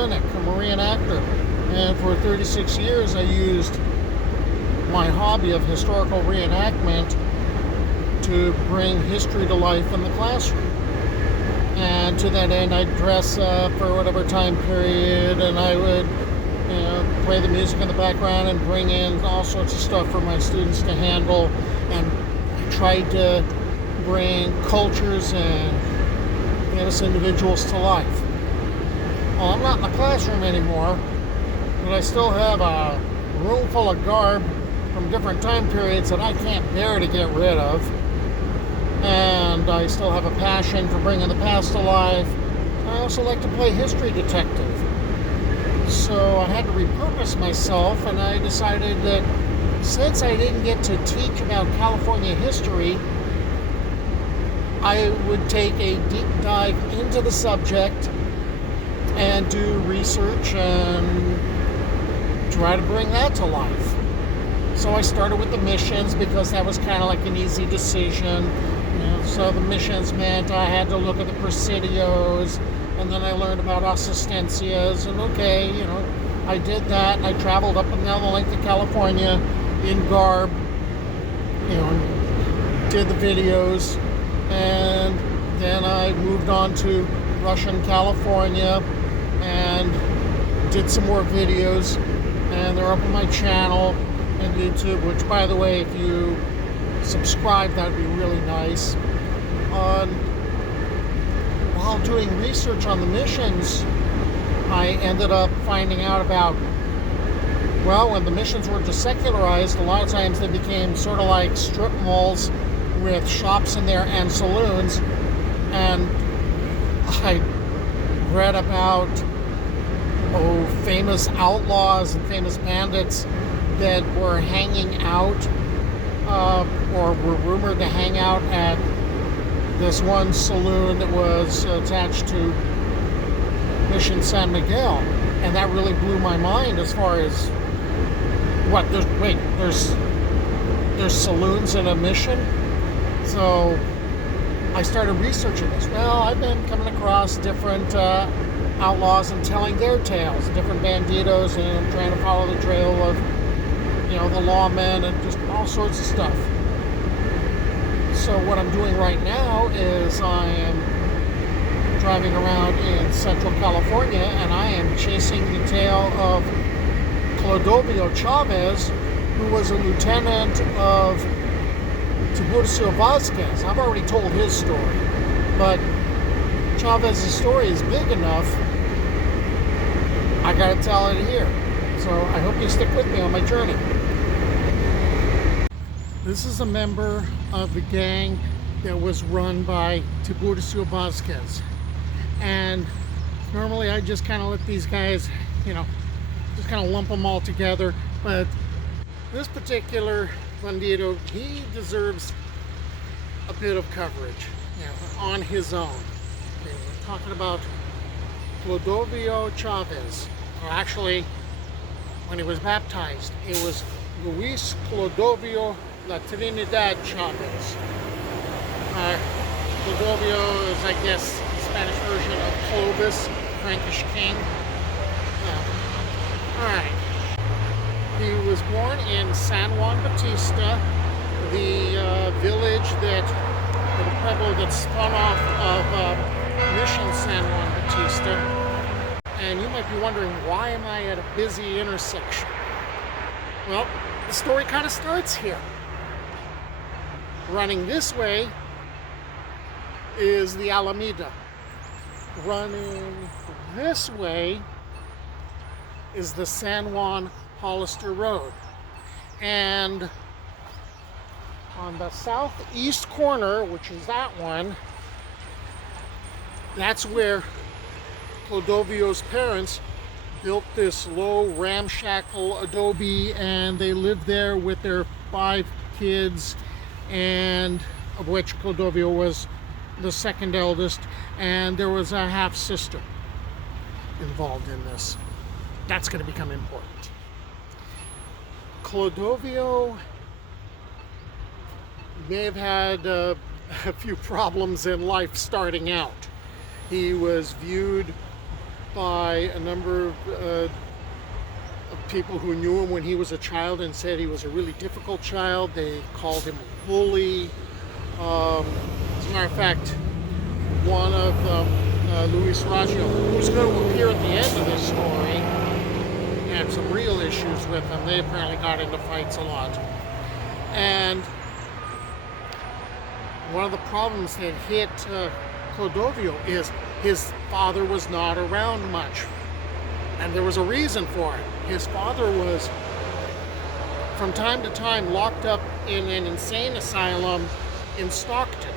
clinic. I'm a reenactor. And for 36 years, I used my hobby of historical reenactment to bring history to life in the classroom. And to that end, I'd dress up for whatever time period, and I would play the music in the background and bring in all sorts of stuff for my students to handle. And I tried to bring cultures and famous individuals to life. Well, I'm not in the classroom anymore, but I still have a room full of garb from different time periods that I can't bear to get rid of. And I still have a passion for bringing the past to life. I also like to play history detective. So I had to repurpose myself, and I decided that since I didn't get to teach about California history, I would take a deep dive into the subject and do research and try to bring that to life. So I started with the missions because that was kind of like an easy decision. So the missions meant I had to look at the presidios, and then I learned about assistencias, and I did that, and I traveled up and down the length of California in garb, and did the videos, and then I moved on to Russian California and did some more videos, and they're up on my channel and YouTube, which, by the way, if you subscribe, that would be really nice. While doing research on the missions, I ended up finding out about, when the missions were desecularized, a lot of times they became sort of like strip malls with shops in there and saloons. And I read about famous outlaws and famous bandits that were hanging out or were rumored to hang out at this one saloon that was attached to Mission San Miguel. And that really blew my mind as far as there's saloons in a mission? So I started researching this. Well, I've been coming across different outlaws and telling their tales, different bandidos, and trying to follow the trail of the lawmen and just all sorts of stuff. So what I'm doing right now is I am driving around in Central California, and I am chasing the tail of Clodoveo Chávez, who was a lieutenant of Tiburcio Vásquez. I've already told his story, but Chávez's story is big enough, I gotta tell it here. So I hope you stick with me on my journey. This is a member of the gang that was run by Tiburcio Vásquez. And normally I just kind of let these guys, just kind of lump them all together. But this particular bandido, he deserves a bit of coverage, on his own. Okay, we're talking about Clodoveo Chávez. Or actually, when he was baptized, it was Luis Clodoveo La Trinidad Chavez. Clodoveo is, I guess, the Spanish version of Clovis, Frankish king. Alright. He was born in San Juan Bautista, the village the pueblo that spun off of Mission San Juan Bautista. And you might be wondering, why am I at a busy intersection? Well, the story kind of starts here. Running this way is the Alameda. Running this way is the San Juan Hollister Road. And on the southeast corner, which is that one, that's where Clodoveo's parents built this low ramshackle adobe, and they lived there with their 5 kids, and of which Clodoveo was the second eldest, and there was a half sister involved in this. That's going to become important. Clodoveo may have had a few problems in life starting out. He was viewed by a number of people who knew him when he was a child and said he was a really difficult child. They called him a bully. As a matter of fact, one of them, Luis Raggio, who's going to appear at the end of this story, had some real issues with him. They apparently got into fights a lot. And one of the problems that hit Clodoveo is his father was not around much. And there was a reason for it. His father was, from time to time, locked up in an insane asylum in Stockton.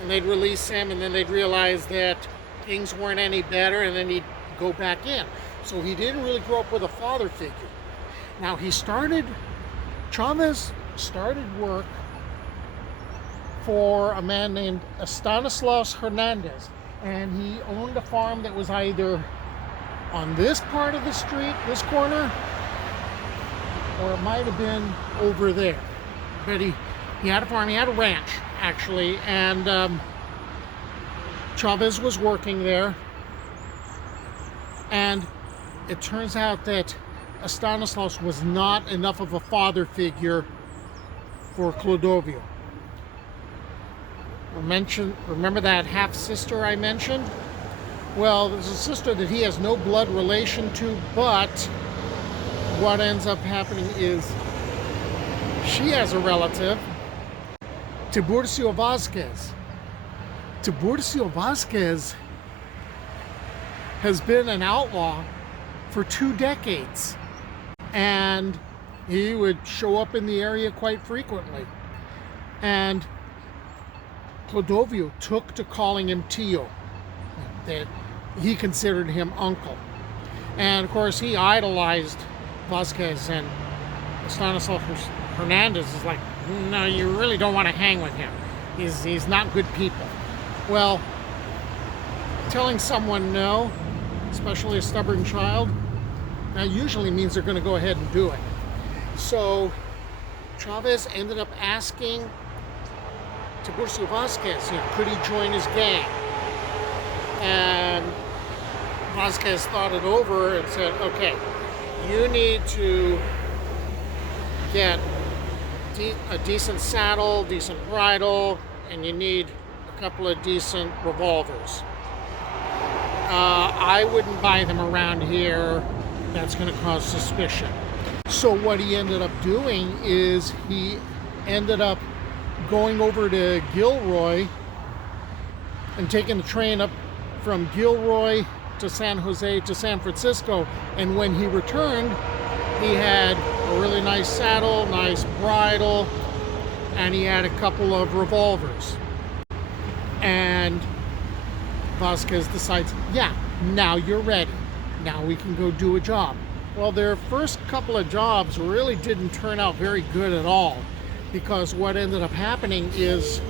And they'd release him, and then they'd realize that things weren't any better, and then he'd go back in. So he didn't really grow up with a father figure. Now Chavez started work for a man named Stanislaus Hernandez, and he owned a farm that was either on this part of the street, this corner, or it might have been over there. But he had a farm, he had a ranch, actually, and Chavez was working there. And it turns out that Stanislaus was not enough of a father figure for Clodoveo. Remember that half-sister I mentioned? Well, there's a sister that he has no blood relation to, but what ends up happening is she has a relative, Tiburcio Vásquez. Tiburcio Vásquez has been an outlaw for 2 decades, and he would show up in the area quite frequently. And Clodoveo took to calling him Tio, that he considered him uncle. And of course he idolized Vásquez, and Stanislaus Hernandez is like, no, you really don't want to hang with him. He's not good people. Well, telling someone no, especially a stubborn child, that usually means they're going to go ahead and do it. So Chavez ended up asking Tiburcio Vásquez, could he join his gang? And Vásquez thought it over and said, okay, you need to get a decent saddle, decent bridle, and you need a couple of decent revolvers. I wouldn't buy them around here. That's going to cause suspicion. So what he ended up doing is he ended up going over to Gilroy and taking the train up from Gilroy to San Jose to San Francisco. And when he returned, he had a really nice saddle, nice bridle, and he had a couple of revolvers. And Vásquez decides, yeah, now you're ready. Now we can go do a job. Well, their first couple of jobs really didn't turn out very good at all, because what ended up happening is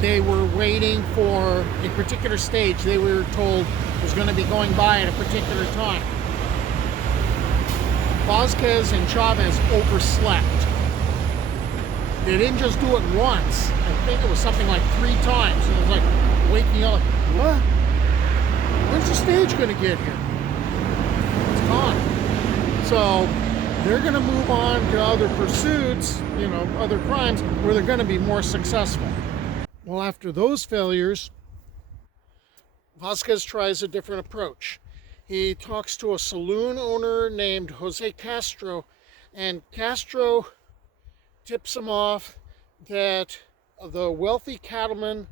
they were waiting for a particular stage they were told was going to be going by at a particular time. Vásquez and Chavez overslept. They didn't just do it once. I think it was something like 3 times. It was like waking up, what? When's the stage going to get here? It's gone. So they're going to move on to other pursuits, other crimes, where they're going to be more successful. Well, after those failures, Vásquez tries a different approach. He talks to a saloon owner named Jose Castro, and Castro tips him off that the wealthy cattleman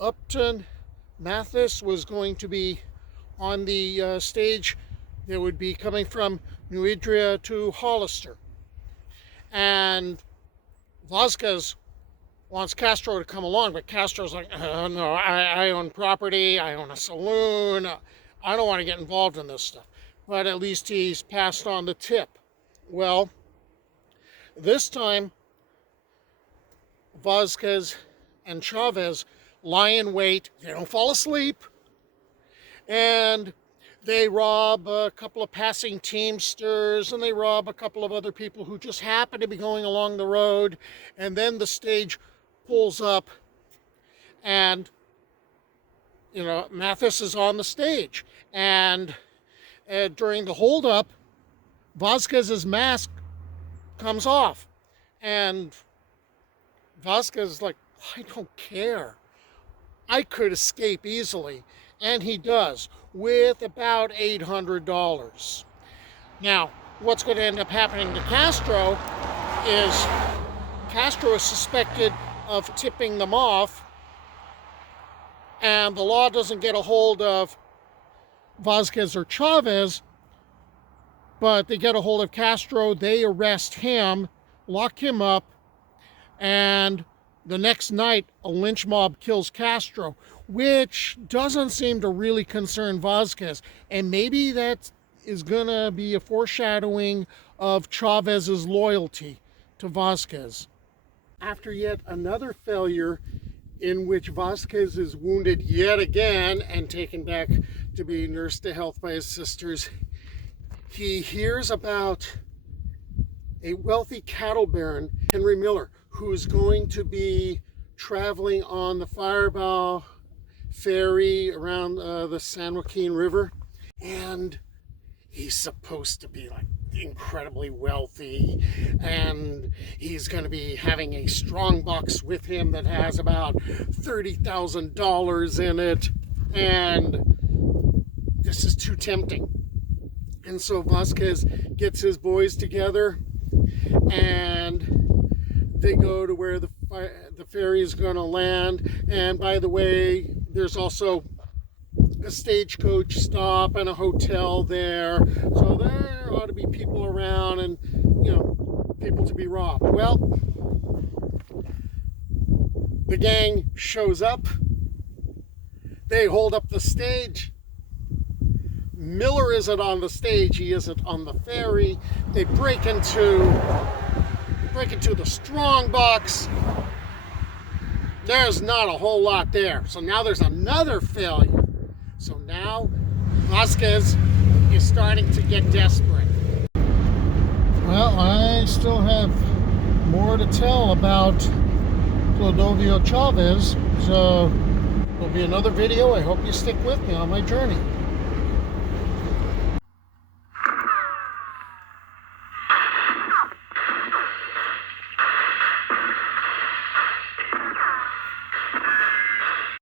Upton Mathis was going to be on the stage that would be coming from New Idria to Hollister. And Vásquez wants Castro to come along, but Castro's like, no, I own property, I own a saloon, I don't want to get involved in this stuff. But at least he's passed on the tip. Well, this time, Vásquez and Chavez lie in wait. They don't fall asleep. And they rob a couple of passing teamsters, and they rob a couple of other people who just happen to be going along the road. And then the stage pulls up, and Mathis is on the stage, and during the holdup, Vasquez's mask comes off, and Vasquez is like, I don't care. I could escape easily. And he does, with about $800. Now, what's going to end up happening to Castro is suspected of tipping them off, and the law doesn't get a hold of Vasquez or Chavez, but they get a hold of Castro. They arrest him, lock him up, and the next night a lynch mob kills Castro, which doesn't seem to really concern Vasquez. And maybe that is going to be a foreshadowing of Chavez's loyalty to Vasquez. After yet another failure in which Vasquez is wounded yet again and taken back to be nursed to health by his sisters, he hears about a wealthy cattle baron, Henry Miller, who's going to be traveling on the Firebaugh ferry around the San Joaquin River, and he's supposed to be like incredibly wealthy, and he's going to be having a strong box with him that has about $30,000 in it, and this is too tempting. And so Vasquez gets his boys together, and they go to where the ferry is going to land. And by the way, there's also a stagecoach stop and a hotel there, so there ought to be people around and people to be robbed. Well, the gang shows up, they hold up the stage. Miller isn't on the stage, he isn't on the ferry. They break into the strong box. There's not a whole lot there, so now there's another failure. So now Vasquez is starting to get desperate. Well, I still have more to tell about Clodoveo Chávez, so there'll be another video. I hope you stick with me on my journey.